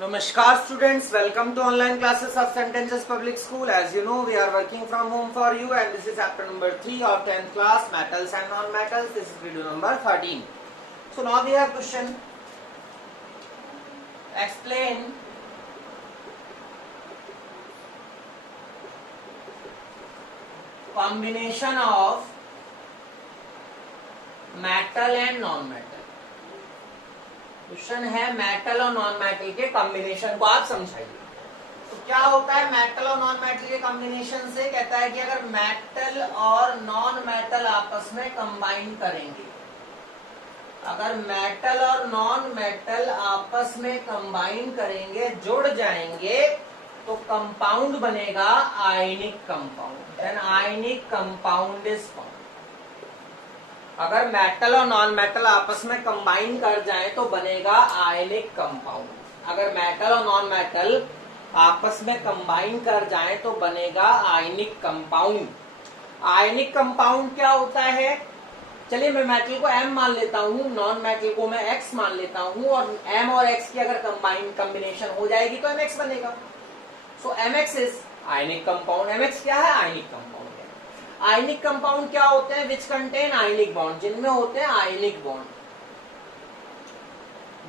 Namaskar students, welcome to online classes of St. Angeles Public School. As you know, we are working from home for you and this is chapter number 3 of 10th class, metals and non-metals. This is video number 13. So now we have question. Explain combination of metal and non-metal. Question है metal और non metal के combination को आप समझाइए। तो क्या होता है मेटल और नॉन मेटल के कॉम्बिनेशन से? कहता है कि अगर मेटल और नॉन मेटल आपस में कंबाइन करेंगे, अगर मेटल और नॉन मेटल आपस में कंबाइन करेंगे, जुड़ जाएंगे, तो कंपाउंड बनेगा ionic compound. Then ionic compound is form. अगर मेटल और नॉन मेटल आपस में कंबाइन कर जाए तो बनेगा आयनिक कंपाउंड। अगर मेटल और नॉन मेटल आपस में कंबाइन कर जाए तो बनेगा आयनिक कंपाउंड। आयनिक कंपाउंड क्या होता है? चलिए मैं मेटल को M मान लेता हूँ, नॉन मेटल को मैं X मान लेता हूँ, और M और X की अगर कॉम्बिनेशन हो जाएगी तो MX बनेगा। सो MX is ionic compound. MX क्या है? Ionic compound. आयनिक कंपाउंड क्या होते हैं? विच कंटेन आयनिक बॉन्ड, जिनमें होते हैं आयनिक बॉन्ड,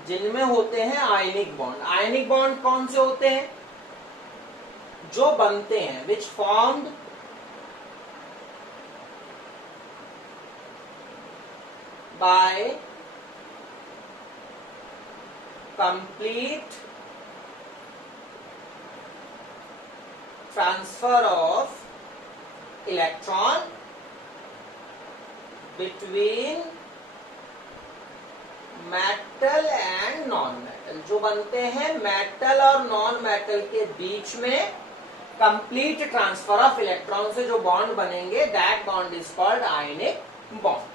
जिनमें होते हैं आयनिक बॉन्ड। आयनिक बॉन्ड कौन से होते हैं? जो बनते हैं which formed by complete transfer of electron between metal and non metal. जो बनते हैं मेटल और नॉन मेटल के बीच में कंप्लीट ट्रांसफर ऑफ इलेक्ट्रॉन से जो बॉन्ड बनेंगे, that bond is called ionic bond.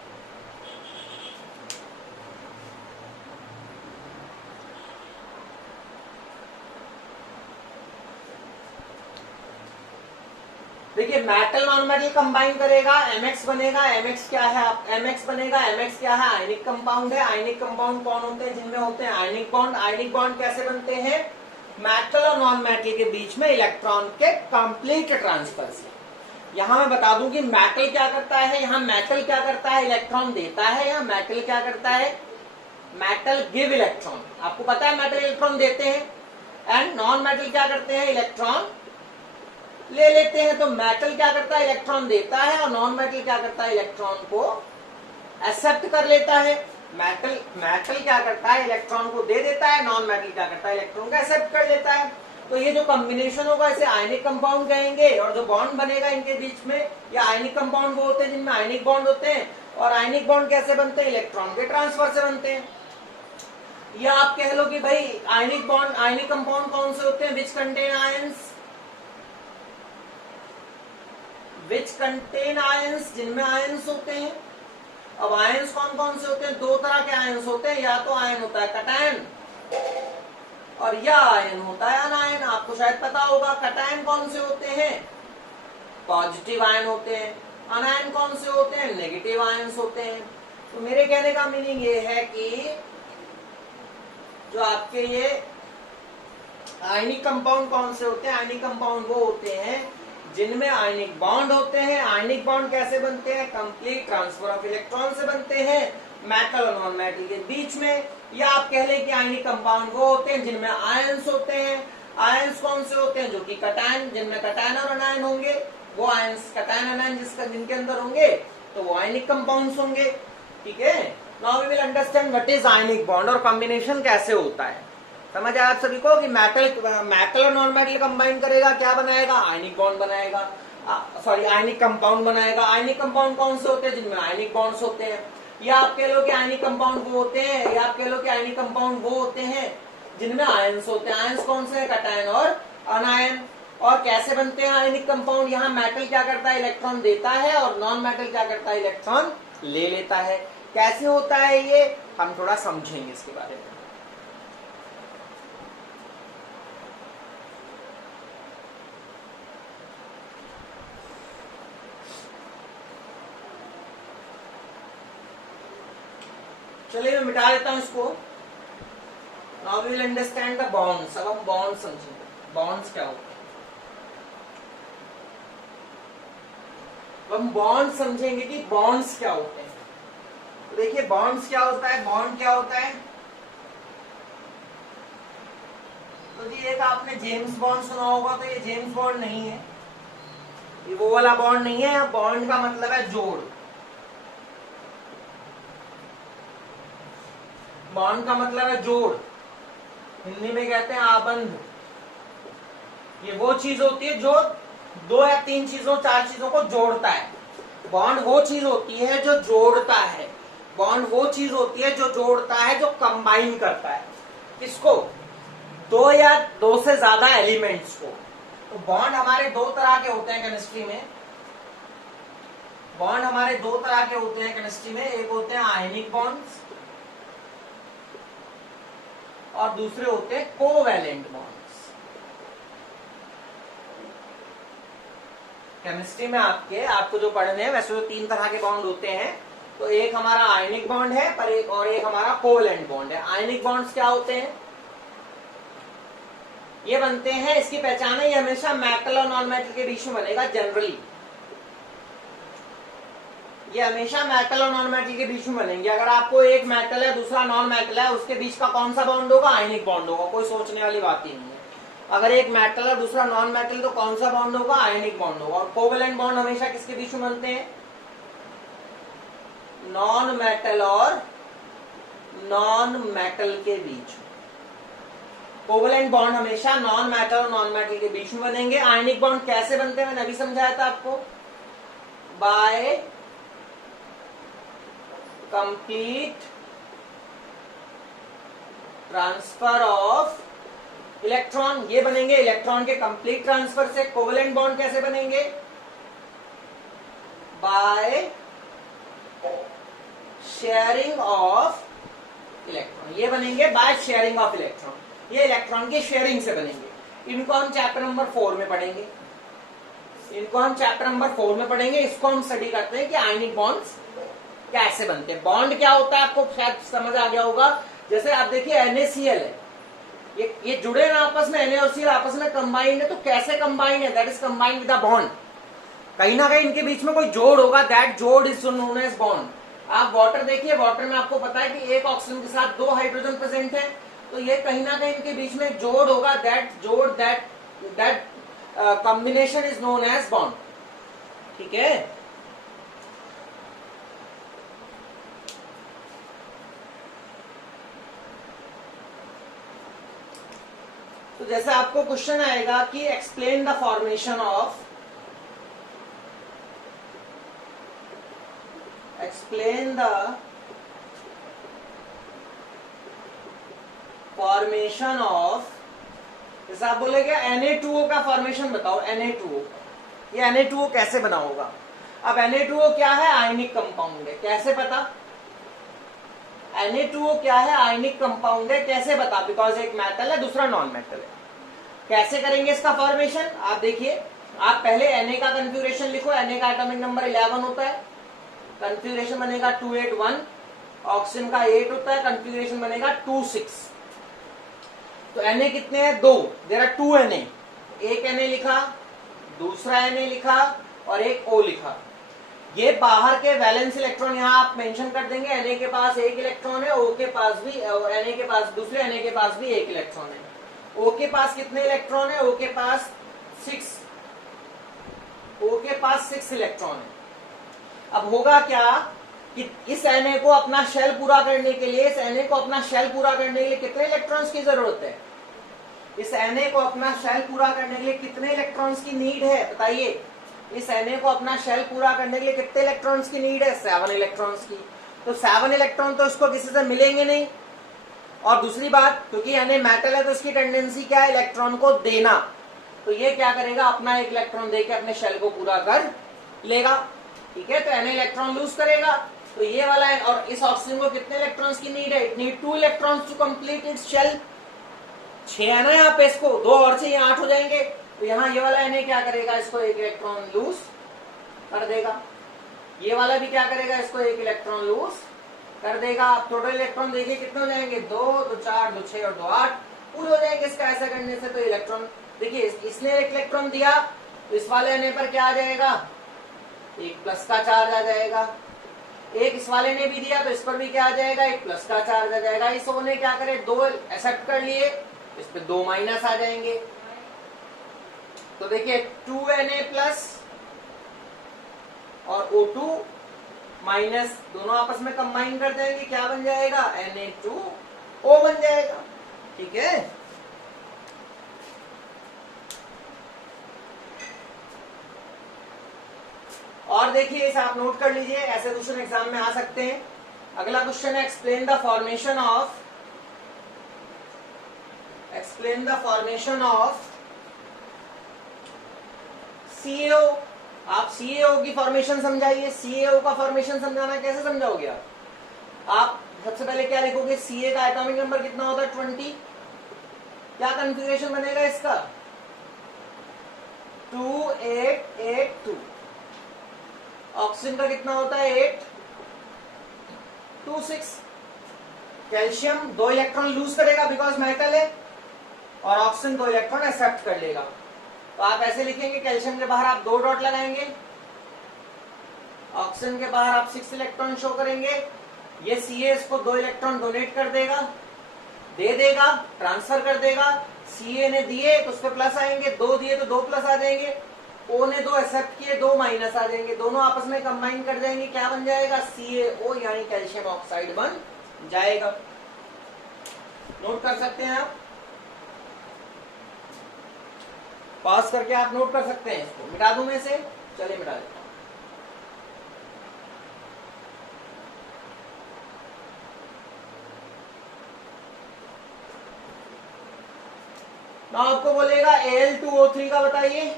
देखिए मेटल नॉन मेटल कंबाइन करेगा, MX बनेगा। MX क्या है? MX बनेगा। MX क्या है? आयनिक कंपाउंड है। आयनिक कंपाउंड कौन होते हैं? जिनमें होते हैं आयनिक बॉन्ड। आयनिक बॉन्ड कैसे बनते हैं? मेटल और नॉन मेटल के बीच में इलेक्ट्रॉन के कंप्लीट ट्रांसफर से। यहां मैं बता दूं कि मेटल क्या करता है, यहां मेटल क्या करता है? इलेक्ट्रॉन देता है। यहां मेटल क्या करता है? Metal give electron. आपको पता है मेटल इलेक्ट्रॉन देते हैं एंड नॉन मेटल क्या करते हैं? इलेक्ट्रॉन ले लेते हैं। तो मेटल क्या करता है? इलेक्ट्रॉन देता है, और नॉन मेटल क्या करता है? इलेक्ट्रॉन को एक्सेप्ट कर लेता है। मेटल क्या करता है? इलेक्ट्रॉन को दे देता है। नॉन मेटल क्या करता है? इलेक्ट्रॉन को एक्सेप्ट कर लेता है। तो ये जो कॉम्बिनेशन होगा इसे आयनिक कंपाउंड कहेंगे, और जो बॉन्ड बनेगा इनके बीच में, ये आयनिक कंपाउंड वो होते हैं जिनमें आयनिक बॉन्ड होते हैं। और आयनिक बॉन्ड कैसे बनते हैं? इलेक्ट्रॉन के ट्रांसफर से बनते हैं। या आप कह लो कि भाई आयनिक बॉन्ड, आयनिक कंपाउंड कौन से होते हैं? Which contain ions, which contain ions, जिनमें आयंस होते हैं। अब आयंस कौन कौन से होते हैं? दो तरह के आयंस होते हैं। या तो आयन होता है कटायन, और या आयन होता है अनायन। आपको शायद पता होगा कटायन कौन से होते हैं? पॉजिटिव आयन होते हैं। अनायन कौन से होते हैं? नेगेटिव आयंस होते हैं। तो मेरे कहने का मीनिंग ये है कि जो आपके ये आयनिक कंपाउंड कौन से होते हैं? आयनिक कंपाउंड वो होते हैं जिनमें आयनिक बॉन्ड होते हैं। आयनिक बॉन्ड कैसे बनते हैं? कंप्लीट ट्रांसफर ऑफ इलेक्ट्रॉन से बनते हैं मेटल और नॉन मेटल के बीच में। या आप कह लें कि आयनिक कंपाउंड वो होते हैं जिनमें आयंस होते हैं। आयंस कौन से होते हैं? जो कि कटायन, जिनमें कटायन और अनायन होंगे, वो आयंस कटायन अनायन जिनके अंदर होंगे तो वो आयनिक कंपाउंड्स होंगे। ठीक है, now we will understand what is ionic bond और कॉम्बिनेशन कैसे होता है। समझ आया आप सभी को कि मेटल और नॉन मेटल कंबाइन करेगा, क्या बनाएगा? आयनिक बॉन्ड बनाएगा, सॉरी आयनिक कंपाउंड बनाएगा। आयनिक कंपाउंड कौन से होते हैं? जिनमें आयनिक बॉन्ड्स होते हैं। या आप कह लो कि आयनिक कंपाउंड वो होते हैं, या आप कह लो कि आयनिक कंपाउंड वो होते हैं जिनमें आयंस होते हैं। आयंस कौन से हैं? कटायन और अनायन। और कैसे बनते हैं आयनिक कंपाउंड? यहाँ मेटल क्या करता है? इलेक्ट्रॉन देता है, और नॉन मेटल क्या करता है? इलेक्ट्रॉन ले लेता है। कैसे होता है ये, हम थोड़ा समझेंगे इसके बारे में। चलिए मैं मिटा देता हूं इसको। Now we will understand the bonds. अब हम बॉन्ड समझेंगे, बॉन्ड्स क्या होते हैं। हम बॉन्ड समझेंगे कि बॉन्ड्स क्या होते हैं। तो देखिए बॉन्ड्स क्या होता है, बॉन्ड क्या होता है। तो जी एक आपने जेम्स बॉन्ड सुना होगा, तो ये जेम्स बॉन्ड नहीं है, ये वो वाला बॉन्ड नहीं है। बॉन्ड का मतलब है जोड़। बॉन्ड का मतलब है जोड़, हिंदी में कहते हैं आबंध। ये वो चीज होती है जो दो या तीन चीजों, चार चीजों को जोड़ता है। बॉन्ड वो चीज होती है जो जोड़ता है। बॉन्ड वो चीज होती है जो जोड़ता है, जो कंबाइन करता है। किसको? दो या दो से ज्यादा एलिमेंट्स को। तो बॉन्ड हमारे दो तरह के होते हैं केमिस्ट्री में। बॉन्ड हमारे दो तरह के होते हैं केमिस्ट्री में। एक होते हैं आयनिक बॉन्ड्स और दूसरे होते हैं कोवैलेंट बॉन्ड्स। केमिस्ट्री में आपको जो पढ़ने हैं, वैसे तो तीन तरह के बॉन्ड होते हैं। तो एक हमारा आयनिक बॉन्ड है, पर एक हमारा कोवैलेंट बॉन्ड है। आयनिक बॉन्ड्स क्या होते हैं? ये बनते हैं, इसकी पहचान है, ये हमेशा मेटल और नॉन मेटल के बीच में बनेगा। जनरली ये हमेशा मेटल और नॉन मेटल के बीच में बनेंगे। अगर आपको एक मेटल है दूसरा नॉन मेटल है, उसके बीच का कौन सा बॉन्ड होगा? आयनिक बॉन्ड होगा। कोई सोचने वाली बात ही नहीं है। अगर एक मेटल है दूसरा नॉन मेटल, तो कौन सा बॉन्ड होगा? आयनिक बॉन्ड होगा। और कोवैलेंट बॉन्ड हमेशा किसके बीच में बनते हैं? नॉन मेटल और नॉन मेटल के बीच। कोवैलेंट बॉन्ड हमेशा नॉन मेटल और नॉन मेटल के बीच में बनेंगे। आयनिक बॉन्ड कैसे बनते हैं मैंने अभी समझाया था आपको, by complete transfer of electron. ये बनेंगे इलेक्ट्रॉन के कंप्लीट ट्रांसफर से। कोवैलेंट बॉन्ड कैसे बनेंगे? By sharing of electron. ये बनेंगे बाय शेयरिंग ऑफ इलेक्ट्रॉन। ये इलेक्ट्रॉन की शेयरिंग से बनेंगे। इनको हम चैप्टर नंबर 4 में पढ़ेंगे। इसको हम स्टडी करते हैं कि आयनिक बॉन्ड्स कैसे बनते हैं। बॉन्ड क्या होता है आपको शायद समझ आ गया होगा। जैसे आप देखिए NaCl है, ये जुड़े ना आपस में, Na और Cl आपस में कंबाइंड है। तो कैसे कंबाइंड है? That is combined with a bond. कहीं ना कहीं इनके बीच में कोई जोड़ होगा, दैट जोड़ इज नोन एज बॉन्ड। आप वाटर देखिए, वाटर में आपको पता है कि एक ऑक्सीजन के साथ दो हाइड्रोजन प्रेजेंट है। तो ये कहीं ना कहीं इनके बीच में जोड़ होगा, that combination is known as bond. ठीक है। तो जैसे आपको क्वेश्चन आएगा कि एक्सप्लेन द फॉर्मेशन ऑफ जैसे आप बोलेगे Na2O का फॉर्मेशन बताओ। Na2O, ये Na2O कैसे बना होगा? अब Na2O क्या है? आयनिक कंपाउंड है। कैसे पता? Na2O क्या है? आयनिक कंपाउंड है। कैसे बता? बिकॉज एक मेटल है दूसरा नॉन मेटल है। कैसे करेंगे इसका फॉर्मेशन? आप देखिए, आप पहले Na का कन्फ्यूरेशन लिखो। Na का एटॉमिक नंबर 11 होता है, कन्फ्यूरेशन बनेगा 281। ऑक्सीजन का 8 होता है, कन्फ्यूरेशन बनेगा 26। तो Na कितने हैं? 2। There are 2 Na। एक Na लिखा, दूसरा Na लिखा और एक O लिखा। ये बाहर के वैलेंस इलेक्ट्रॉन यहां आप मेंशन कर देंगे। Na के पास एक इलेक्ट्रॉन है, O के पास भी, Na के पास, दूसरे Na के पास भी एक इलेक्ट्रॉन है। O के पास कितने इलेक्ट्रॉन है? O के पास 6 इलेक्ट्रॉन है। अब होगा क्या कि इस Na को अपना शेल पूरा करने के लिए, कितने इलेक्ट्रॉन्स की जरूरत है? इस Na को अपना शेल पूरा करने के लिए कितने इलेक्ट्रॉन्स की नीड है? बताइए। इस Na को अपना शेल पूरा करने के लिए कितने इलेक्ट्रॉन्स की नीड है? 7 इलेक्ट्रॉन्स की। तो 7 इलेक्ट्रॉन तो इसको किसी से मिलेंगे नहीं। और दूसरी बात, क्योंकि Na मेटल है तो इसकी टेंडेंसी क्या है? इलेक्ट्रॉन को देना। तो ये क्या करेगा? अपना एक इलेक्ट्रॉन देके अपने शेल को पूरा कर लेगा। ठीक है। तो Na इलेक्ट्रॉन लूज करेगा। तो ये वाला है। और इस ऑक्सीजन को कितने इलेक्ट्रॉन्स की नीड है? It need 2 electrons to complete its shell. 6 है ना यहाँ पे, इसको 2 और से 8 हो जाएंगे। तो यहाँ ये वाला Na क्या करेगा? इसको एक इलेक्ट्रॉन लूज कर देगा। ये वाला भी क्या करेगा? इसको एक इलेक्ट्रॉन लूज कर देगा। आप टोटल इलेक्ट्रॉन देखिए कितने हो जाएंगे, 2 2 4 2 6 और 2 8 पूरे हो जाएंगे इसका ऐसा करने से। तो इलेक्ट्रॉन देखिए इसने एक इलेक्ट्रॉन दिया तो इस वाले आने पर क्या आ जाएगा, एक प्लस का चार्ज आ जाएगा। एक इस वाले ने भी दिया तो इस पर भी क्या आ जाएगा, एक प्लस का चार्ज आ जाएगा। इस O ने क्या करे, 2 एक्सेप्ट कर लिए, इस पे 2 माइनस आ जाएंगे। तो देखिए 2Na प्लस और O2 माइनस दोनों आपस में कंबाइन कर देंगे, क्या बन जाएगा, Na2O बन जाएगा। ठीक है, और देखिए इसे आप नोट कर लीजिए, ऐसे क्वेश्चन एग्जाम में आ सकते हैं। अगला क्वेश्चन है explain the formation of CaO। आप CaO की फॉर्मेशन समझाइए। CaO का फॉर्मेशन समझाना कैसे समझाओगे आप सबसे पहले क्या लिखोगे, Ca का एटॉमिक नंबर कितना होता है 20, क्या कंफिगरेशन बनेगा इसका 2882। ऑक्सीजन का कितना होता है 826। कैल्शियम 2 इलेक्ट्रॉन लूज करेगा बिकॉज मेटल है, और ऑक्सीजन 2 इलेक्ट्रॉन एक्सेप्ट कर लेगा। तो आप ऐसे लिखेंगे, कैल्शियम के बाहर आप 2 डॉट लगाएंगे, ऑक्सीजन के बाहर आप 6 इलेक्ट्रॉन शो करेंगे। ये Ca इसको 2 इलेक्ट्रॉन डोनेट कर देगा, दे देगा, ट्रांसफर कर देगा। Ca ने दिए तो उस पर प्लस आएंगे, 2 दिए तो 2 प्लस आ जाएंगे। O ने 2 एक्सेप्ट किए, 2 माइनस आ जाएंगे, दोनों आपस में कंबाइन कर जाएंगे, क्या बन जाएगा CaO यानी कैल्शियम ऑक्साइड बन जाएगा। नोट कर सकते हैं आप, पास करके आप नोट कर सकते हैं। इसको मिटा दूं मैं से, चलिए मिटा देता हूं। ना आपको बोलेगा Al2O3 का बताइए,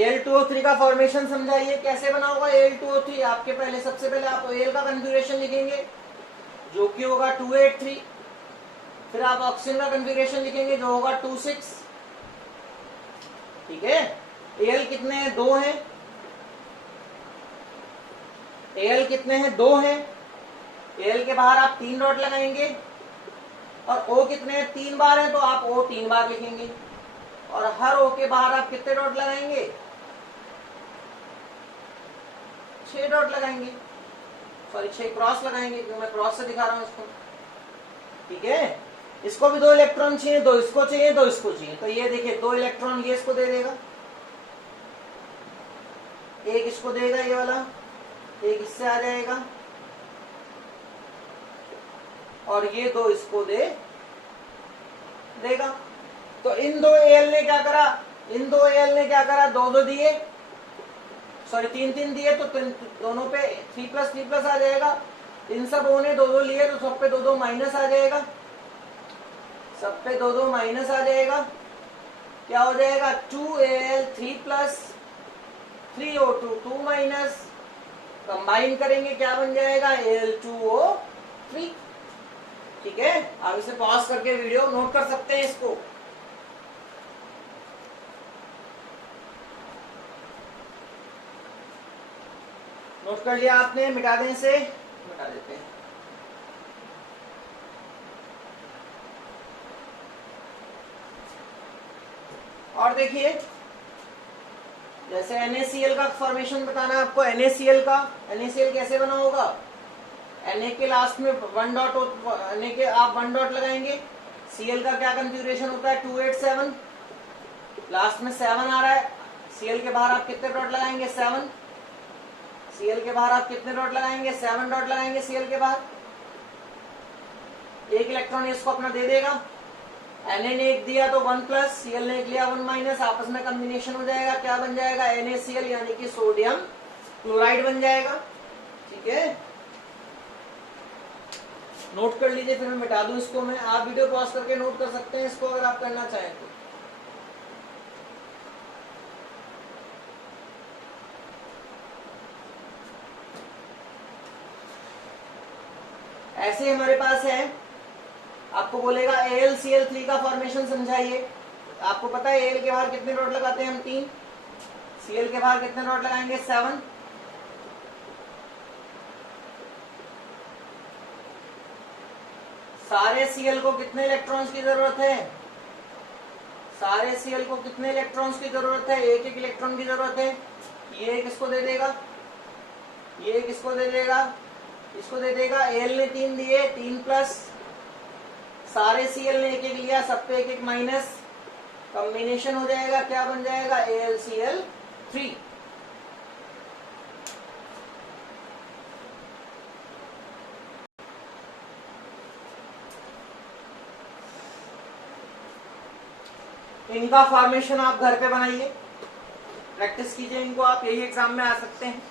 Al2O3 का फॉर्मेशन समझाइए, कैसे बना होगा Al2O3। आपके पहले सबसे पहले आप Al का कन्फिगरेशन लिखेंगे जो कि होगा 283, फिर आप ऑक्सीजन का कन्फिगरेशन लिखेंगे जो होगा 26। ठीक है, Al कितने हैं, 2 हैं। Al कितने हैं, 2 हैं। Al के बाहर आप 3 डॉट लगाएंगे, और O कितने हैं, 3 बार है तो आप O 3 बार लिखेंगे, और हर O के बाहर आप कितने डॉट लगाएंगे, 6 डॉट लगाएंगे, सॉरी 6 क्रॉस लगाएंगे, क्योंकि मैं क्रॉस से दिखा रहा हूं इसको। ठीक है, इसको भी 2 इलेक्ट्रॉन चाहिए, 2 इसको चाहिए, 2 इसको चाहिए। तो ये देखिए 2 इलेक्ट्रॉन ये इसको दे देगा, एक इसको देगा ये वाला, एक इससे आ जाएगा, और ये 2 इसको देगा। तो इन 2 Al ने क्या करा, इन 2 Al ने क्या करा, 2 दिए, सॉरी 3 दिए, तो दोनों पे 3+3+ आ जाएगा। इन सब O ने 2 लिए तो सब पे 2 माइनस आ जाएगा, सब पे 2 माइनस आ जाएगा। क्या हो जाएगा 2Al3+ 3O2 2 माइनस, कंबाइन करेंगे क्या बन जाएगा Al2O3। ठीक है, आप इसे पॉज करके वीडियो नोट कर सकते हैं इसको। नोट कर लिया आपने, मिटा दें इसे, मिटा देते हैं। और देखिए जैसे NaCl का फॉर्मेशन बताना है आपको, NaCl कैसे बना होगा, Na के लास्ट में 1 डॉट, Na के आप 1 डॉट लगाएंगे। Cl का क्या कंफिगरेशन होता है 287, लास्ट में 7 आ रहा है, Cl के बाहर आप कितने डॉट लगाएंगे 7, Cl के बाहर आप कितने डॉट लगाएंगे 7 डॉट लगाएंगे Cl के बाहर, एक इलेक्ट्रॉन इसको अपना दे देगा। Na ने एक दिया तो 1+, Cl ने एक लिया 1-, आपस में कॉम्बिनेशन हो जाएगा, क्या बन जाएगा NaCl यानी कि सोडियम क्लोराइड बन जाएगा। ठीक है, नोट कर लीजिए, फिर मैं मिटा दूं इसको। मैं आप वीडियो पॉज करके नोट कर सकते हैं इसको अगर आप करना चाहें तो। ऐसे हमारे पास है, आपको बोलेगा AlCl3 का फॉर्मेशन समझाइए। आपको पता है Al के बाहर कितने डॉट लगाते हैं हम 3, Cl के बाहर कितने डॉट लगाएंगे 7, सारे Cl को कितने इलेक्ट्रॉन्स की जरूरत है? सारे Cl को कितने इलेक्ट्रॉन्स की जरूरत है? एक एक इलेक्ट्रॉन की जरूरत है। ये किसको दे देगा? ये किसको दे देगा? इसको दे देगा। Al ने 3 दिए, 3 प्लस सारे Cl ने एक एक लिया, सब पे एक एक माइनस, कॉम्बिनेशन हो जाएगा, क्या बन जाएगा? AlCl3। इनका फॉर्मेशन आप घर पे बनाइए, प्रैक्टिस कीजिए इनको, आप यही एग्जाम में आ सकते हैं।